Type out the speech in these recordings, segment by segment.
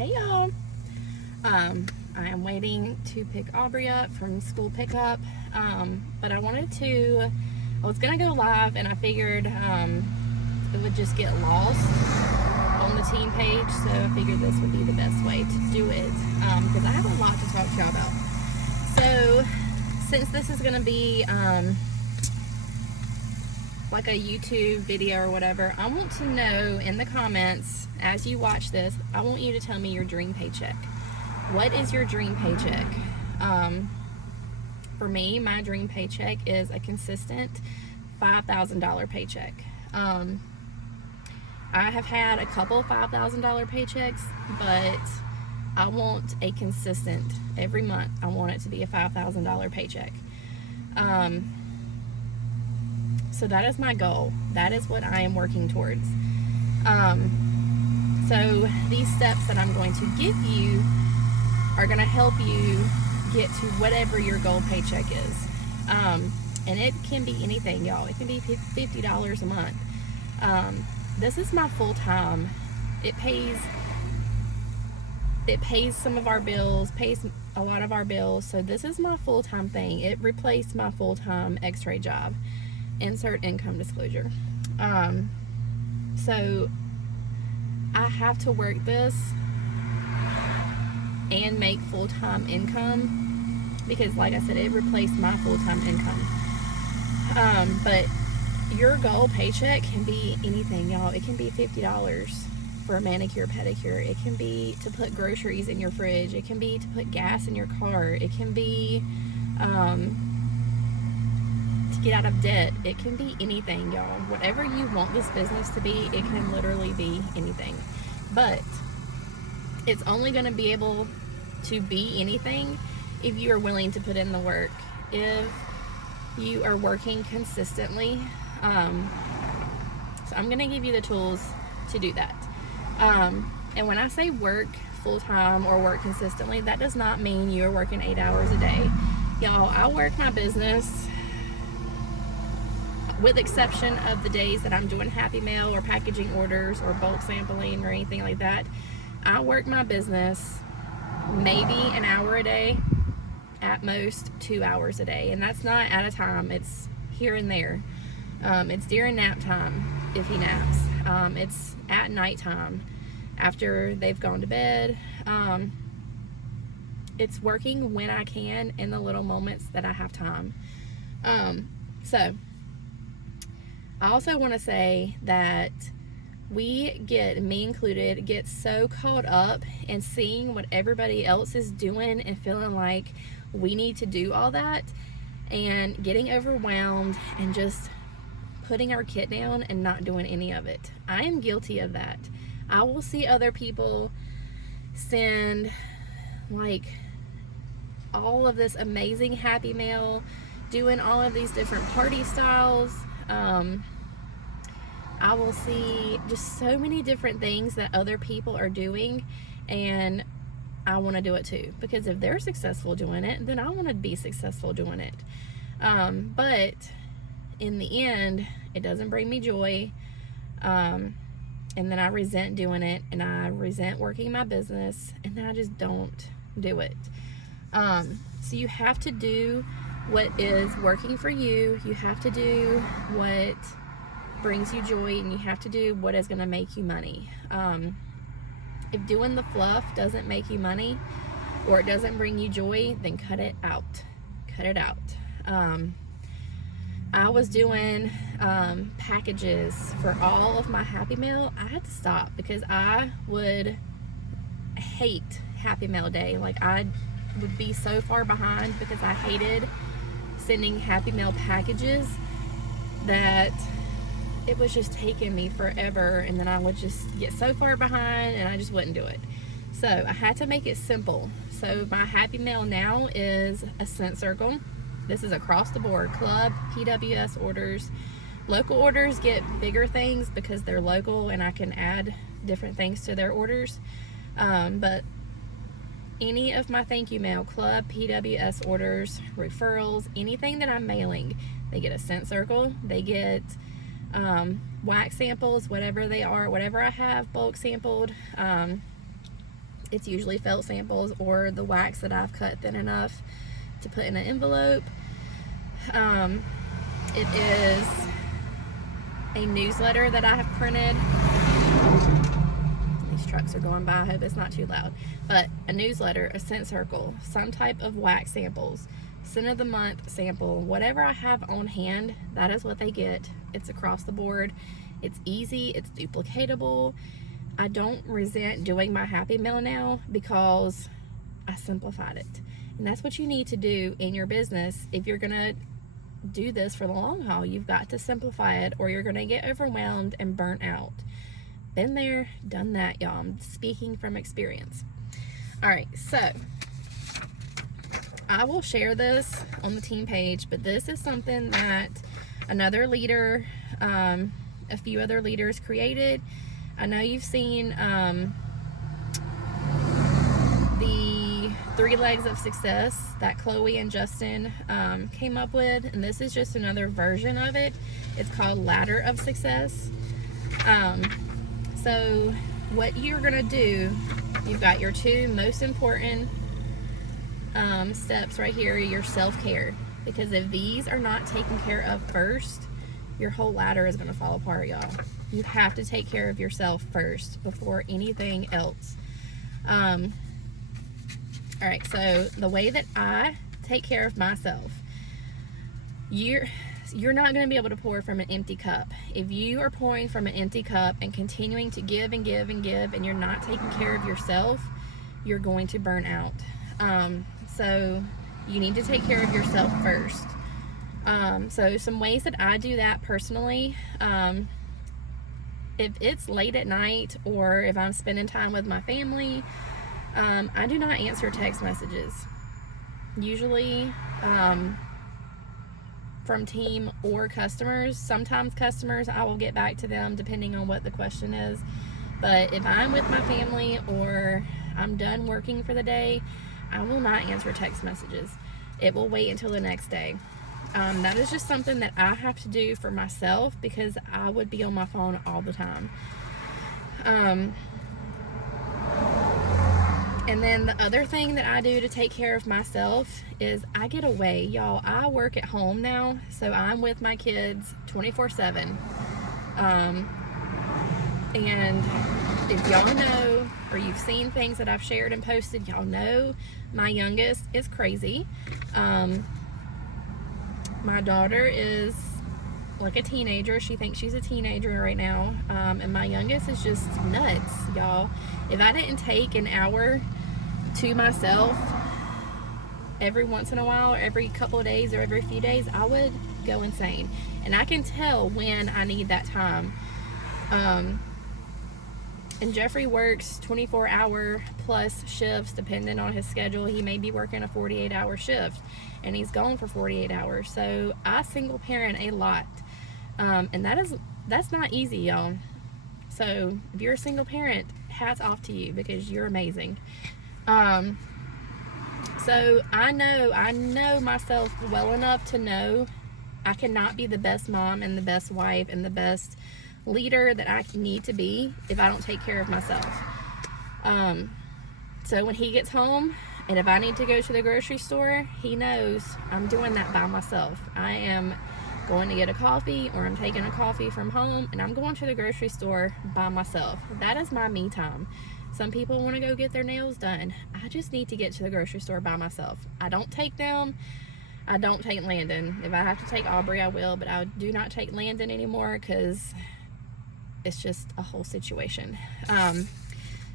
Hey y'all. I am waiting to pick Aubrey up from school pickup. But I was gonna go live and I figured it would just get lost on the team page, so I figured this would be the best way to do it because I have a lot to talk to y'all about. So since this is gonna be like a YouTube video or whatever, I want to know in the comments as you watch this, I want you to tell me your dream paycheck. What is your dream paycheck? For me, my dream paycheck is a consistent $5,000 paycheck. I have had a couple $5,000 paychecks, but I want a consistent every month. I want it to be a $5,000 paycheck. So that is my goal. That is what I am working towards. So these steps that I'm going to give you are going to help you get to whatever your goal paycheck is. And it can be anything, y'all. It can be $50 a month. This is my full time. It pays some of our bills, pays a lot of our bills. So this is my full-time thing. It replaced my full-time x-ray job. Insert income disclosure. So I have to work this and make full-time income because, like I said, it replaced my full-time income. But your goal paycheck can be anything, y'all. It can be $50 for a manicure, pedicure. It can be to put groceries in your fridge. It can be to put gas in your car. It can be to get out of debt. It can be anything, y'all. Whatever you want this business to be, it can literally be anything. But it's only going to be able to be anything if you are willing to put in the work. If you are working consistently. So I'm going to give you the tools to do that. And when I say work full-time or work consistently, that does not mean you're working 8 hours a day. Y'all, I work my business, with exception of the days that I'm doing Happy Mail or packaging orders or bulk sampling or anything like that. I work my business maybe an hour a day, at most 2 hours a day. And that's not at a time, it's here and there. It's during nap time, if he naps. It's at nighttime, after they've gone to bed. It's working when I can in the little moments that I have time. So I also want to say that me included, get so caught up in seeing what everybody else is doing and feeling like we need to do all that and getting overwhelmed and just putting our kit down and not doing any of it. I am guilty of that. I will see other people send like all of this amazing Happy Mail, doing all of these different party styles. I will see just so many different things that other people are doing, and I want to do it too, because if they're successful doing it, then I want to be successful doing it. But in the end, it doesn't bring me joy. And then I resent doing it, and I resent working my business, and then I just don't do it. So you have to do what is working for you. You have to do what brings you joy, and you have to do what is going to make you money. If doing the fluff doesn't make you money, or it doesn't bring you joy, then cut it out. Cut it out. I was doing packages for all of my Happy Mail. I had to stop because I would hate Happy Mail Day. Like, I would be so far behind because I hated sending Happy Mail packages that it was just taking me forever, and then I would just get so far behind and I just wouldn't do it. So I had to make it simple. So my Happy Mail now is a scent circle. This is across the board. Club, PWS orders. Local orders get bigger things because they're local and I can add different things to their orders. But any of my thank you mail, club, PWS orders, referrals, anything that I'm mailing, they get a scent circle. They get wax samples, whatever they are, whatever I have bulk sampled. It's usually felt samples or the wax that I've cut thin enough to put in an envelope. It is a newsletter that I have printed. These trucks are going by. I hope it's not too loud. But a newsletter, a scent circle, some type of wax samples, scent of the month sample, whatever I have on hand, that is what they get. It's across the board. It's easy. It's duplicatable. I don't resent doing my Happy Mail now because I simplified it. And that's what you need to do in your business. If you're going to do this for the long haul, you've got to simplify it or you're going to get overwhelmed and burnt out. Been there, done that, y'all. I'm speaking from experience. All right, so I will share this on the team page, but this is something that another leader, a few other leaders created. I know you've seen the 3 legs of success that Chloe and Justin came up with, and this is just another version of it. It's called Ladder of Success. So what you're gonna do, you've got your 2 most important steps right here, your self-care, because if these are not taken care of first, your whole ladder is gonna fall apart, y'all. You have to take care of yourself first before anything else. All right, so the way that I take care of myself, you're not going to be able to pour from an empty cup. If you are pouring from an empty cup and continuing to give and give and give, and you're not taking care of yourself, you're going to burn out. So you need to take care of yourself first. So some ways that I do that personally, if it's late at night or if I'm spending time with my family, I do not answer text messages. Usually from team or customers. Sometimes customers, I will get back to them depending on what the question is. But if I'm with my family or I'm done working for the day, I will not answer text messages. It will wait until the next day. That is just something that I have to do for myself because I would be on my phone all the time. And then the other thing that I do to take care of myself is I get away. Y'all, I work at home now, so I'm with my kids 24/7. And if y'all know, or you've seen things that I've shared and posted, y'all know my youngest is crazy. My daughter is like a teenager. She thinks she's a teenager right now. And my youngest is just nuts, y'all. If I didn't take an hour to myself every once in a while, or every couple of days, or every few days, I would go insane. And I can tell when I need that time. And Jeffrey works 24-hour plus shifts depending on his schedule. He may be working a 48-hour shift and he's gone for 48 hours. So I single parent a lot. And that's not easy, y'all. So if you're a single parent, hats off to you because you're amazing. So I know myself well enough to know I cannot be the best mom and the best wife and the best leader that I need to be if I don't take care of myself. So when he gets home and if I need to go to the grocery store, he knows I'm doing that by myself. I am going to get a coffee, or I'm taking a coffee from home and I'm going to the grocery store by myself. That is my me time. Some people want to go get their nails done. I just need to get to the grocery store by myself. I don't take them. I don't take Landon. If I have to take Aubrey, I will, but I do not take Landon anymore because it's just a whole situation.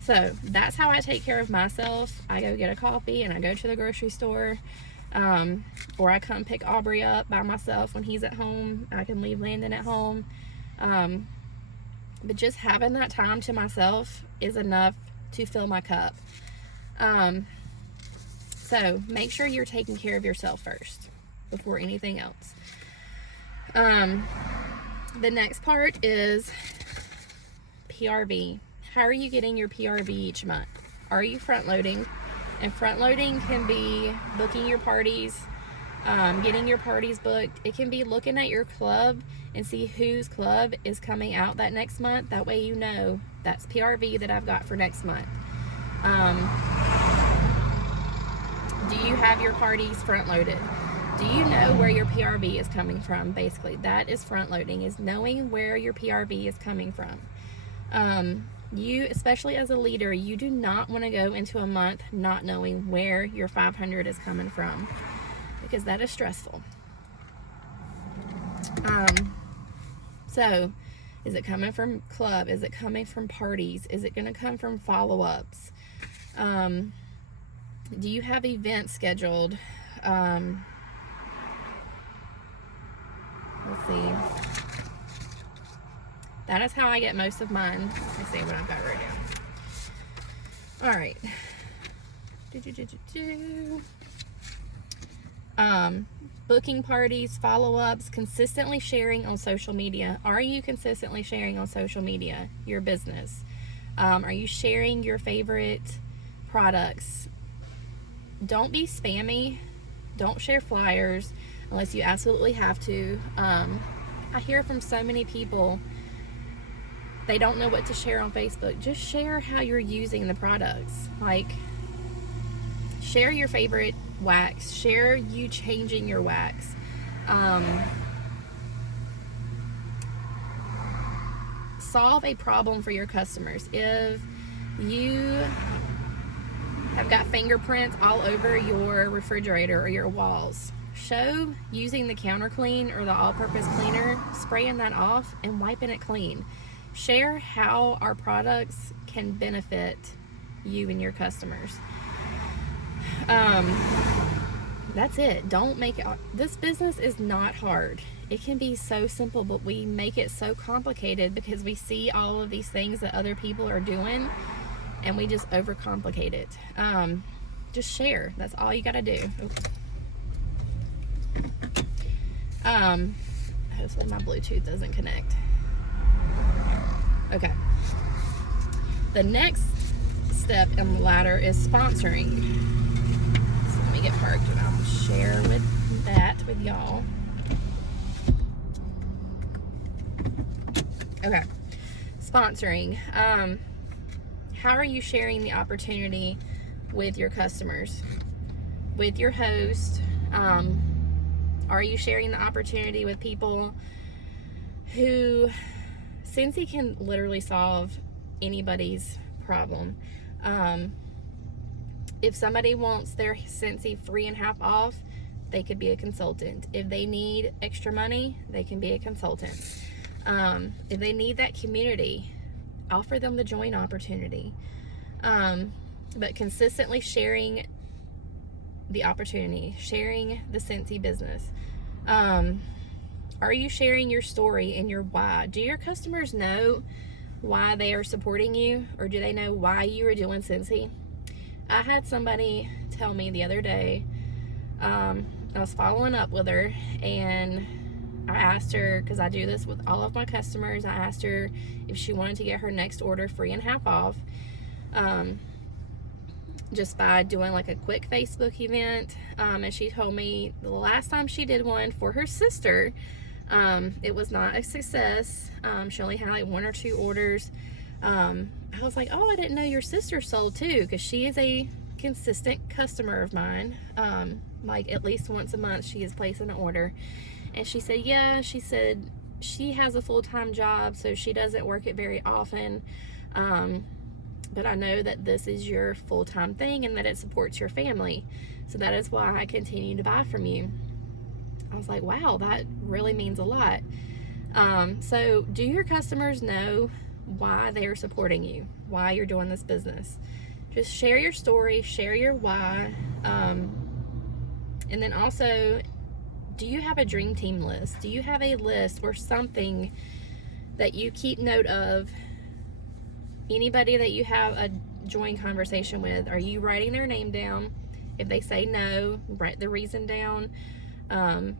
So that's how I take care of myself. I go get a coffee and I go to the grocery store, or I come pick Aubrey up by myself when he's at home. I can leave Landon at home. But just having that time to myself is enough to fill my cup. So make sure you're taking care of yourself first before anything else. The next part is PRV. How are you getting your PRV each month? Are you front loading? And front loading can be booking your parties, getting your parties booked. It can be looking at your club and see whose club is coming out that next month. That way you know that's PRV that I've got for next month. Do you have your parties front loaded? Do you know where your PRV is coming from? Basically, that is front loading, is knowing where your PRV is coming from. You, especially as a leader, you do not want to go into a month not knowing where your 500 is coming from, because that is stressful. So is it coming from club? Is it coming from parties? Is it going to come from follow-ups? Do you have events scheduled? Let's see. That is how I get most of mine. Let me see what I've got right now. All right. Booking parties, follow-ups, consistently sharing on social media. Are you consistently sharing on social media your business? Are you sharing your favorite products? Don't be spammy. Don't share flyers unless you absolutely have to. I hear from so many people, they don't know what to share on Facebook. Just share how you're using the products. Like, share your favorite wax. Share you changing your wax. Solve a problem for your customers. If you have got fingerprints all over your refrigerator or your walls, show using the counter clean or the all-purpose cleaner, spraying that off and wiping it clean. Share how our products can benefit you and your customers. That's it. Don't make it. This business is not hard. It can be so simple, but we make it so complicated because we see all of these things that other people are doing and we just overcomplicate it. Just share. That's all you got to do. Hopefully my Bluetooth doesn't connect. Okay. The next step in the ladder is sponsoring. So let me get parked and I'll share with y'all. Okay. Sponsoring. How are you sharing the opportunity with your customers? With your host? Are you sharing the opportunity with people who, Scentsy can literally solve anybody's problem. If somebody wants their Scentsy free and half off, they could be a consultant. If they need extra money, they can be a consultant. If they need that community, offer them the join opportunity. But consistently sharing the opportunity, sharing the Scentsy business. Are you sharing your story and your why? Do your customers know why they are supporting you, or do they know why you are doing Scentsy? I had somebody tell me the other day, I was following up with her, and I asked her, because I do this with all of my customers, I asked her if she wanted to get her next order free and half off, just by doing like a quick Facebook event. And she told me the last time she did one for her sister, it was not a success. She only had like 1 or 2 orders. I was like, oh, I didn't know your sister sold too, because she is a consistent customer of mine. Like at least once a month she is placing an order. And she said, yeah, she said she has a full-time job, so she doesn't work it very often. But I know that this is your full-time thing and that it supports your family. So that is why I continue to buy from you. I was like, wow, that really means a lot. So do your customers know why they are supporting you, why you're doing this business? Just share your story, share your why. And then also, do you have a dream team list? Do you have a list or something that you keep note of? Anybody that you have a joint conversation with, are you writing their name down? If they say no, write the reason down. And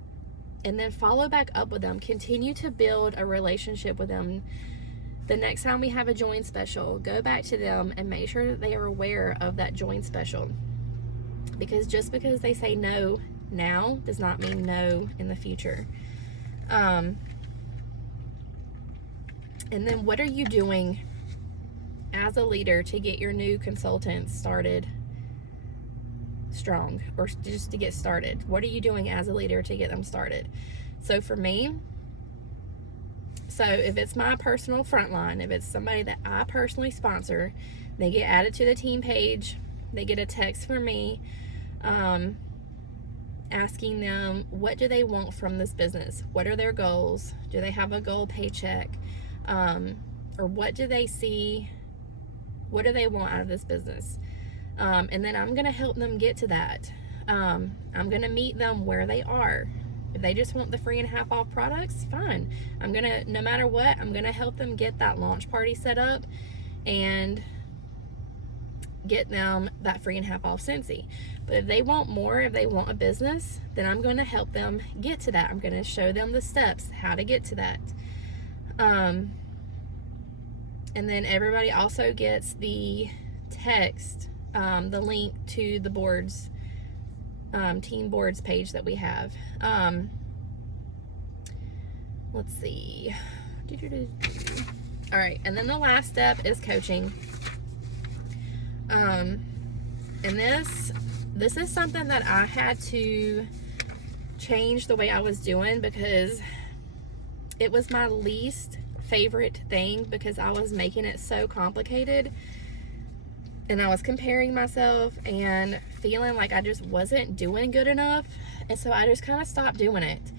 then follow back up with them. Continue to build a relationship with them. The next time we have a join special, go back to them and make sure that they are aware of that join special. Because just because they say no now does not mean no in the future. And then what are you doing as a leader to get your new consultants started strong, or just to get started? What are you doing as a leader to get them started? So for me, so if it's my personal frontline, if it's somebody that I personally sponsor, they get added to the team page, they get a text from me asking them, what do they want from this business? What are their goals? Do they have a goal paycheck? Or what do they see? What do they want out of this business? And then I'm going to help them get to that. I'm going to meet them where they are. If they just want the free and a half off products, fine. I'm going to, no matter what, I'm going to help them get that launch party set up and get them that free and a half off Scentsy. But if they want more, if they want a business, then I'm going to help them get to that. I'm going to show them the steps, how to get to that. And then everybody also gets the text, the link to the boards, team boards page that we have. Let's see. All right, and then the last step is coaching. And this is something that I had to change the way I was doing, because it was my least favorite thing, because I was making it so complicated, and I was comparing myself and feeling like I just wasn't doing good enough. And so I just kind of stopped doing it.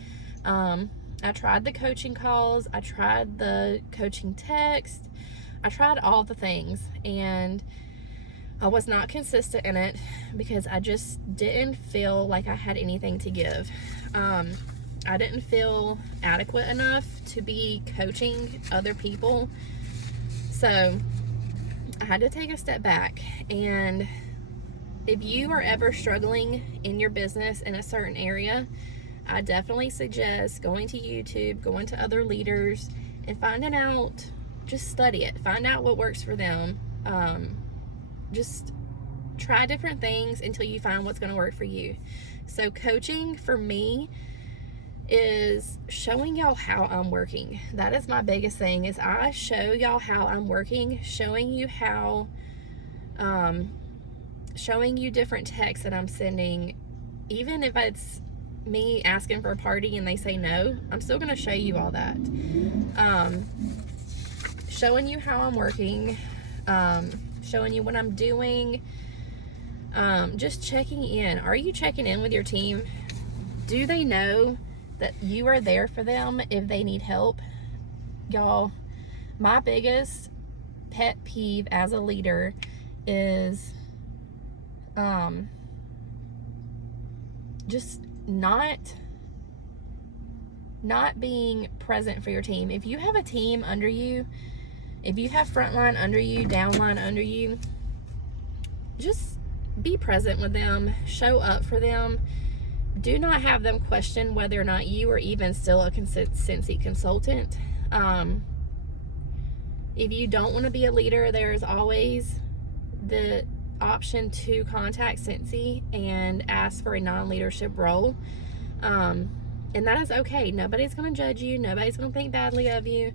I tried the coaching calls, I tried the coaching text, I tried all the things, and I was not consistent in it because I just didn't feel like I had anything to give. I didn't feel adequate enough to be coaching other people. So I had to take a step back. And if you are ever struggling in your business in a certain area, I definitely suggest going to YouTube, going to other leaders, and finding out, just study it. Find out what works for them. Just try different things until you find what's going to work for you. So coaching for me is showing y'all how I'm working. That is my biggest thing, is I show y'all how I'm working, showing you how, showing you different texts that I'm sending. Even if it's me asking for a party and they say no, I'm still going to show you all that. Showing you how I'm working, showing you what I'm doing, just checking in. Are you checking in with your team? Do they know that you are there for them if they need help? Y'all, my biggest pet peeve as a leader is just not being present for your team. If you have a team under you, if you have frontline under you, downline under you, just be present with them, show up for them. Do not have them question whether or not you are even still a Scentsy consultant. If you don't want to be a leader, there's always the option to contact Scentsy and ask for a non-leadership role. And that is okay. Nobody's going to judge you. Nobody's going to think badly of you.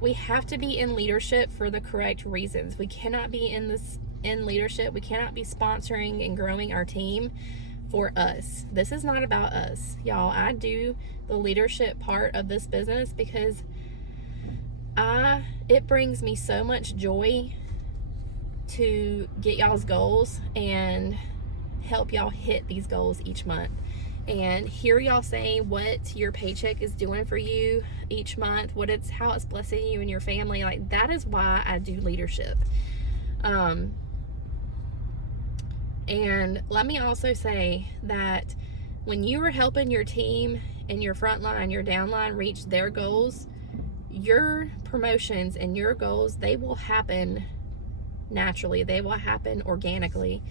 We have to be in leadership for the correct reasons. We cannot be in leadership. We cannot be sponsoring and growing our team for us. This is not about us, y'all. I do the leadership part of this business because it brings me so much joy to get y'all's goals and help y'all hit these goals each month, and hear y'all saying what your paycheck is doing for you each month, how it's blessing you and your family. Like, that is why I do leadership. And let me also say that when you are helping your team and your frontline, your downline reach their goals, your promotions and your goals, they will happen naturally. They will happen organically.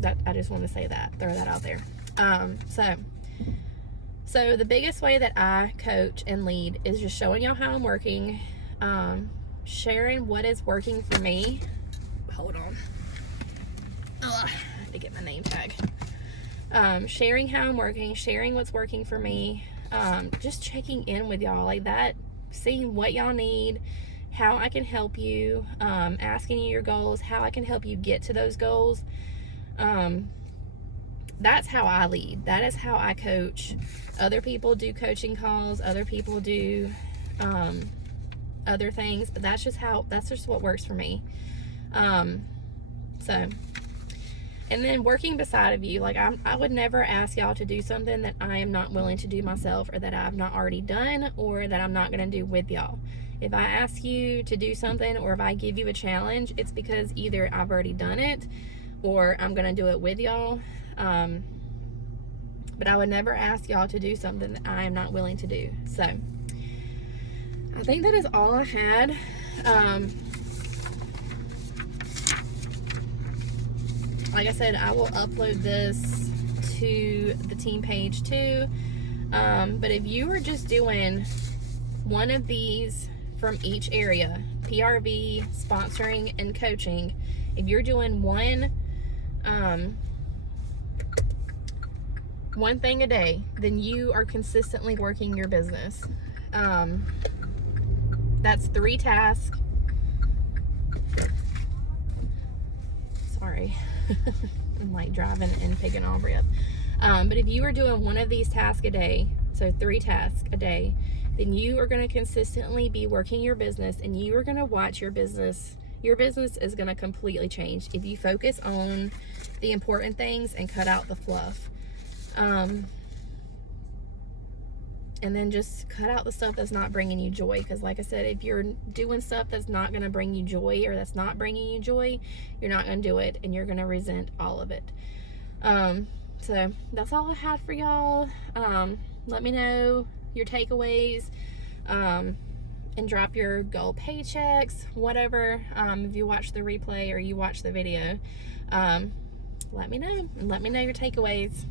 That I just want to say that, throw that out there. So the biggest way that I coach and lead is just showing y'all how I'm working, sharing what is working for me. Hold on. I have to get my name tag. Sharing how I'm working, sharing what's working for me, just checking in with y'all. Like, seeing what y'all need, how I can help you, asking you your goals, how I can help you get to those goals. That's how I lead. That is how I coach. Other people do coaching calls, other people do other things, but that's just what works for me. So, and then working beside of you, like I would never ask y'all to do something that I am not willing to do myself, or that I've not already done, or that I'm not going to do with y'all. If I ask you to do something, or if I give you a challenge, it's because either I've already done it or I'm going to do it with y'all. But I would never ask y'all to do something that I am not willing to do. So I think that is all I had. Like I said, I will upload this to the team page too. But if you are just doing one of these from each area, PRV, sponsoring, and coaching, if you're doing one thing a day, then you are consistently working your business. That's 3 tasks. Sorry. I'm like driving and picking Aubrey up. But if you are doing one of these tasks a day, so 3 tasks a day, then you are going to consistently be working your business, and you are going to watch your business is going to completely change if you focus on the important things and cut out the fluff. And then just cut out the stuff that's not bringing you joy, because like I said, if you're doing stuff that's not going to bring you joy, or that's not bringing you joy, you're not going to do it, and you're going to resent all of it. So that's all I had for y'all. Let me know your takeaways, and drop your goal paychecks, whatever. If you watch the replay or you watch the video, let me know, and let me know your takeaways.